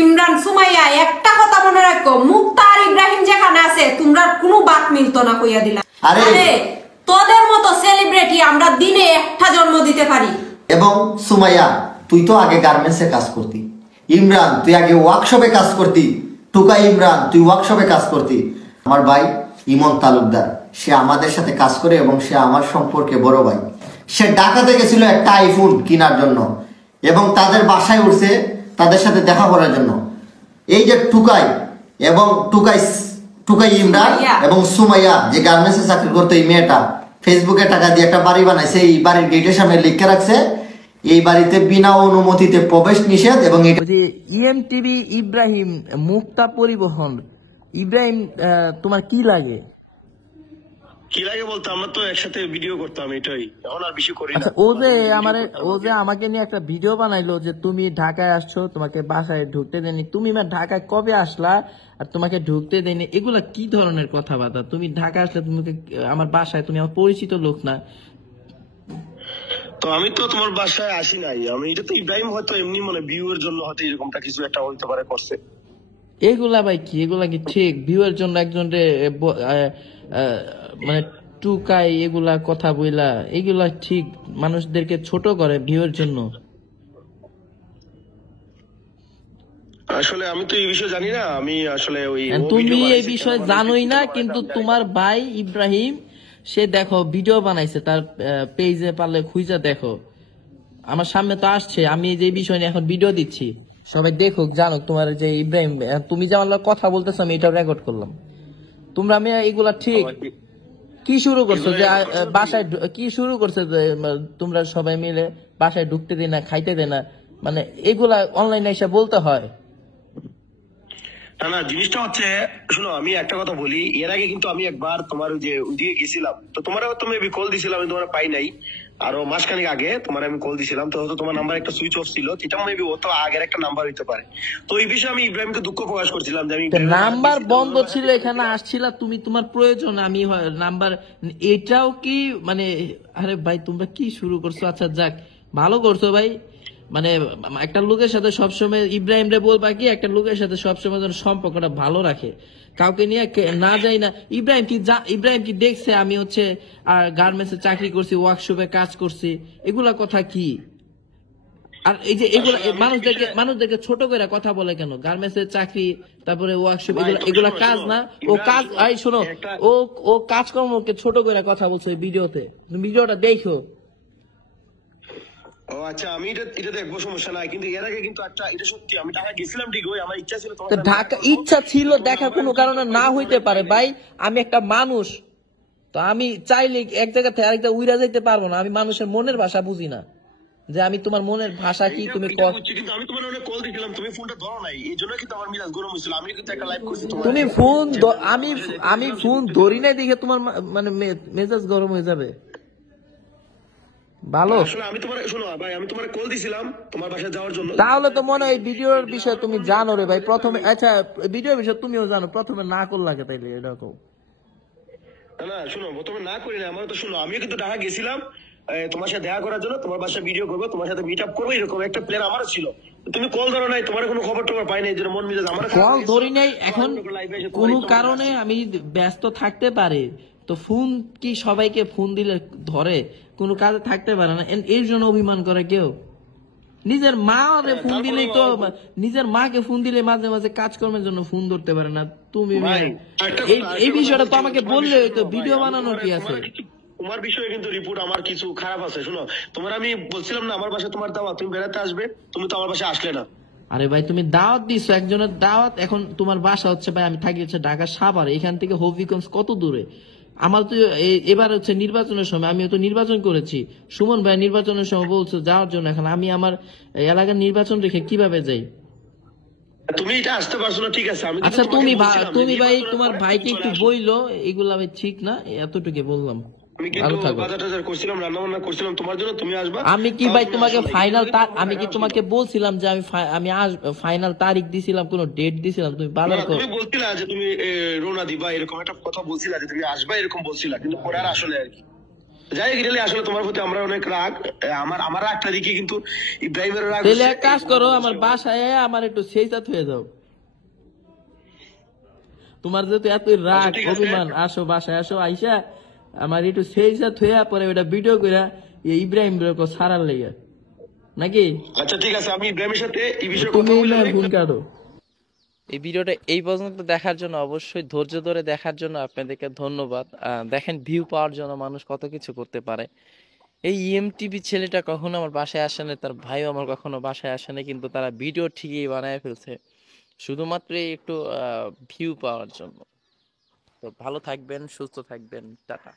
ইমরান সুমাইয়া একটা কথা মনে রাখো, মুক্তা আর ইব্রাহিম যেখানে আছে তোমরা কোনো বাত মিলতো না কইয়া দিলা। আরে তোদের মতো সেলিব্রিটি আমরা দিনে একটা জন্ম দিতে পারি। এবং সুমাইয়া তুই তো আগে গার্মেন্টসে কাজ করতি, ইমরান তুই আগে ওয়ার্কশপে কাজ করতি, টুকা ইমরান তুই ওয়ার্কশপে কাজ করতি। আমার ভাই ইমন তালুকদার সে আমাদের সাথে কাজ করে এবং সে আমার সম্পর্কে বড় ভাই। সে ঢাকাতে গেছিল একটা আইফোন কেনার জন্য এবং তাদের বাসায় উঠছে তাদের সাথে দেখা করার জন্য। এই যে টুকাই এবং টুকাই ইমরান এবং সুমাইয়া যে গার্মেন্টসে চাকরি করতো, এই মেয়েটা ফেসবুকে টাকা দিয়ে একটা বাড়ি বানাইছে, এই বাড়ির গেটের সামনে লিখে রাখছে এই বাড়িতে বিনা অনুমতিতে প্রবেশ নিষেধ। এবং ইএমটিভি ইব্রাহিম মুক্তা পরিবহন। ইব্রাহিম তোমার কি লাগে? কি লাগে বলতে আমরা তো একসাথে ভিডিও করতাম, এটাই, এখন আর বেশি করি না। ও যে আমাকে নিয়ে একটা ভিডিও বানাইলো যে তুমি ঢাকায় আসছো, তোমাকে বাসায় ঢুকতে দেয়নি, তুমি ঢাকায় কবে আসলা আর তোমাকে ঢুকতে দেয়নি, এগুলা কি ধরনের কথাবার্তা? তুমি ঢাকা আসলে তুমি আমার বাসায়, তুমি আমার পরিচিত লোক না। তো আমি তো তোমার বাসায় আসি নাই, আমি এটা তো ইব্রাহিম হয়তো এমনি মনে ভিউয়ের জন্য হয়তো এরকমটা কিছু একটা হইতে পারে করছে। এগুলা ভাই কি, এগুলা কি ঠিক? ভিউয়ের জন্য একজন মানে টুকাই এগুলা কথা বইলা, এগুলা ঠিক মানুষদেরকে ছোট করে ভিউয়ের জন্য। আসলে আমি তো এই বিষয়ে জানি না, আমি আসলে ওই তুমি এই বিষয়ে জানোই না, কিন্তু তোমার ভাই ইব্রাহিম সে দেখো ভিডিও বানাইছে তার পেজে, পারলে খুঁজা দেখো, আমার সামনে তো আসছে। আমি যে বিষয় নিয়ে এখন ভিডিও দিচ্ছি সবাই দেখুক, জানুক তোমার যে ইব্রাহিম, তুমি যে আমার কথা বলতেছো আমি এটা রেকর্ড করলাম। তোমরা আমি এগুলা ঠিক কি শুরু করছো যে বাসায় কি শুরু করছো যে তোমরা সবাই মিলে বাসায় ঢুকতে দেয় না, খাইতে দেয় না, মানে এগুলা অনলাইনে এসে বলতে হয় না। না, জিনিসটা হচ্ছে শোনো, আমি একটা কথা বলি, এর আগে কিন্তু আমি একবার তোমার ওই যে ওইদিকে গেছিলাম, তো তোমার তো মেবি কল দিছিলাম, আমি তোমার পাই নাই। আরো মাসখানেক আগে তোমার আমি কল দিছিলাম, তো তোমার নাম্বার একটা সুইচ অফ ছিল, এটা মেবি ও তো আগের একটা নাম্বার হইতে পারে। তো এই বিষয়ে আমি ইব্রাহিমকে দুঃখ প্রকাশ করছিলাম যে আমি নাম্বার বন্ধ ছিল, এখানে আসছিলা তুমি তোমার প্রয়োজন, আমি নাম্বার, এটাও কি মানে? আরে ভাই তোমরা কি শুরু করছো? আচ্ছা যাক, ভালো করছো ভাই। মানে একটা লোকের সাথে সবসময় ইব্রাহিম রে বলবা কি, একটা লোকের সাথে সবসময় যেন সম্পর্কটা ভালো রাখে, কাউকে নিয়ে না যাই না। ইব্রাহিম কি দেখছে আমি হচ্ছে আর গার্মেন্টসে চাকরি করছি, ওয়ার্কশপে কাজ করছি, এগুলা কথা কি? আর এই যে এগুলা মানুষদেরকে ছোট করে কথা বলে কেন? গার্মেন্টসের চাকরি, তারপরে ওয়ার্কশপ, এগুলা কাজ না? ও কাজ, শোনো, ও কাজকর্মকে ছোট করে কথা বলছে ভিডিওতে, ভিডিওটা দেখো। ও আচ্ছা, আমি এটা দেখবো, সমস্যা নাই, কিন্তু এর আগে কিন্তু একটা, এটা সত্যি আমি ঢাকা গেছিলাম ঠিক, ওই আমার ইচ্ছা ছিল ঢাকা ইচ্ছা ছিল, দেখার কোনো কারণে না হইতে পারে ভাই। আমি একটা মানুষ, তো আমি চাইলে এক জায়গা থেকে আরেক জায়গায় উইরা যাইতে পারবো না। আমি মানুষের মনের ভাষা বুঝি না, যে আমি তোমার মনের ভাষা কি তুমি কিন্তু আমি তোমার অনেক কল দিছিলাম, তুমি ফোনটা ধরো নাই, এই জন্য কিন্তু আমার মিজাজ গরম হয়েছিল। আমি কিন্তু একটা লাইভ করছি, তুমি ফোন, আমি ফোন ধরি নাই দেখে তোমার মানে মেজাজ গরম হয়ে যাবে? ভালো, আমি তোমার শোনো ভাই, আমি তোমার কল দিছিলাম তোমার বাসায় যাওয়ার জন্য। তাহলে তো মনে হয় ভিডিওর বিষয়ে তুমি জানো রে ভাই প্রথমে। আচ্ছা ভিডিওর বিষয়ে তুমিও জানো, প্রথমে না করলাকে তাইলে এরকম? না শোনো, প্রথমে না করি না, আমার তো শোনো, আমিও কিন্তু ঢাকা গেছিলাম তোমার সাথে দেখা করার জন্য, তোমার বাসায় ভিডিও করবো, তোমার সাথে মিট আপ করবো, এরকম একটা প্ল্যান আমারও ছিল। তুমি কল ধরো নাই, তোমার কোনো খবর টবর পাই নাই, যে মন মিজাজ আমার কল ধরি নাই। এখন কোনো কারণে আমি ব্যস্ত থাকতে পারি, তো ফোন কি সবাইকে ফোন দিলে ধরে? কোনো কাজে থাকতে পারে না, এর জন্য অভিমান করে কেউ? নিজের মা ফোন দিলেই তো, নিজের মাকে ফোন দিলে মাঝে মাঝে কাজকর্মের জন্য ফোন ধরতে পারে না। তুমি এই বিষয়টা তো আমাকে বললে হইতো, ভিডিও বানানোর কি আছে? তোমার বিষয়ে কিন্তু রিপোর্ট আমার কিছু খারাপ আছে। শোনো, তোমার আমি বলছিলাম না আমার বাসায় তোমার দাওয়াত, তুমি বেড়াতে আসবে, তুমি তো আমার বাসায় আসলে না। আরে ভাই তুমি দাওয়াত দিছো, একজনের দাওয়াত। এখন তোমার বাসা হচ্ছে ভাই, আমি থাকি হচ্ছে ঢাকা সাভারে, এখান থেকে হবিগঞ্জ কত দূরে? আমার তো এবার হচ্ছে নির্বাচনের সময়, আমিও তো নির্বাচন করেছি, সুমন ভাই নির্বাচনের সময় বলছো যাওয়ার জন্য, এখন আমি আমার এলাকার নির্বাচন রেখে কিভাবে যাই? তুমি এটা আসতে পারছো না, ঠিক আছে। আচ্ছা তুমি ভাই তোমার ভাইকে একটু বইলো, এগুলা ভাই ঠিক না, এতটুকু বললাম। আমি কি ভাই তোমাকে ফাইনাল, আমি কি তোমাকে বলছিলাম যে আমি ফাইনাল তারিখ দিছিলাম, কোন ডেট দিছিলাম? তুমি বাজার করো, তুমি বলছিলা যে তুমি রওনা দিবা, এরকম একটা কথা বলছিলা যে তুমি আসবা, এরকম বলছিলা, কিন্তু পরে আর আসলে আর কি। যাই হোক রিয়েলি আসলে তোমার প্রতি আমরা অনেক রাগ, আমার রাগটা দেখি কিন্তু ইব্রাহিমের রাগ তাহলে হচ্ছে। এক কাজ করো, আমার বাসায় আমার একটু সেইটা থুয়ে যাও। তোমার যেহেতু এত রাগ ঠিক আছে। অভিমান, আসো বাসায় আসো, আইসা আমার একটু সেইটা থুয়া পরে ওটা ভিডিও করে ইব্রাহিম সারার লেগে নাকি আচ্ছা ঠিক আছে, আমি ইব্রাহিমের সাথে এই বিষয়ে তুমি কথা বলে ফোন কাটো। এই ভিডিওটা এই পর্যন্ত দেখার জন্য, অবশ্যই ধৈর্য ধরে দেখার জন্য আপনাদেরকে ধন্যবাদ। দেখেন ভিউ পাওয়ার জন্য মানুষ কত কিছু করতে পারে। এই ইএমটিভি ছেলেটা কখনো আমার বাসায় আসে না, তার ভাইও আমার কখনো বাসায় আসে না, কিন্তু তারা ভিডিও ঠিকই বানায় ফেলছে শুধুমাত্র একটু ভিউ পাওয়ার জন্য। তো ভালো থাকবেন, সুস্থ থাকবেন, টাটা।